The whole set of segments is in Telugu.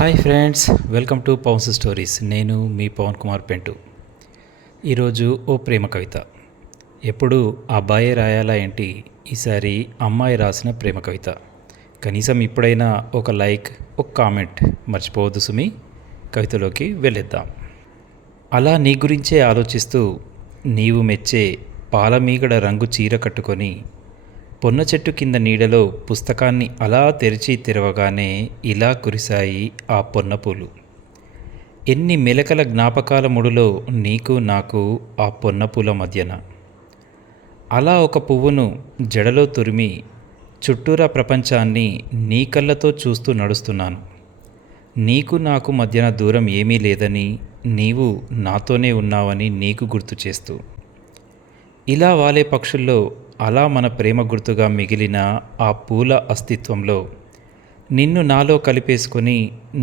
Hi friends, welcome to Pavan's stories. నేను మీ పవన్ కుమార్ పెంటు. ఈరోజు ఓ ప్రేమ కవిత. ఎప్పుడు అబ్బాయి రాయాలా ఏంటి, ఈసారి అమ్మాయి రాసిన ప్రేమ కవిత. కనీసం ఇప్పుడైనా ఒక లైక్, ఒక కామెంట్ మర్చిపోవద్దు సుమి. కవితలోకి వెళ్ళిద్దాం. అలా నీ గురించే ఆలోచిస్తూ నీవు మెచ్చే పాలమీగడ రంగు చీర కట్టుకొని పొన్న చెట్టు కింద నీడలో పుస్తకాన్ని అలా తెరిచి తెరవగానే ఇలా కురిశాయి ఆ పొన్నపూలు. ఎన్ని మెలకల జ్ఞాపకాల ముడిలో నీకు నాకు ఆ పొన్నపూల మధ్యన. అలా ఒక పువ్వును జడలో తురిమి చుట్టూరా ప్రపంచాన్ని నీ కళ్ళతో చూస్తూ నడుస్తున్నాను. నీకు నాకు మధ్యన దూరం ఏమీ లేదని, నీవు నాతోనే ఉన్నావని నీకు గుర్తు చేస్తూ. ఇలా వాలే పక్షుల్లో అలా మన ప్రేమ గుర్తుగా మిగిలిన ఆ పూల అస్తిత్వంలో నిన్ను నాలో కలిపేసుకొని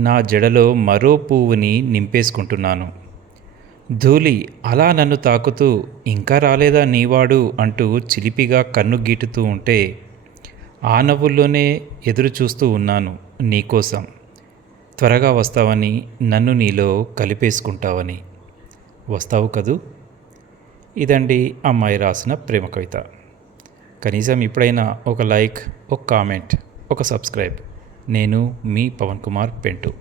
నా జడలో మరో పువ్వుని నింపేసుకుంటున్నాను. ధూళి అలా నన్ను తాకుతూ ఇంకా రాలేదా నీవాడు అంటూ చిలిపిగా కన్ను గీటుతూ ఉంటే ఆ నవ్వుల్లోనే ఎదురు చూస్తూ ఉన్నాను నీకోసం. త్వరగా వస్తావని, నన్ను నీలో కలిపేసుకుంటావని. వస్తావు కదూ? ఇదండి అమ్మాయి రాసిన ప్రేమ కవిత. కనీసం ఇప్పుడైనా ఒక లైక్, ఒక కామెంట్, ఒక సబ్స్క్రైబ్. నేను మీ పవన్ కుమార్ పెంటు.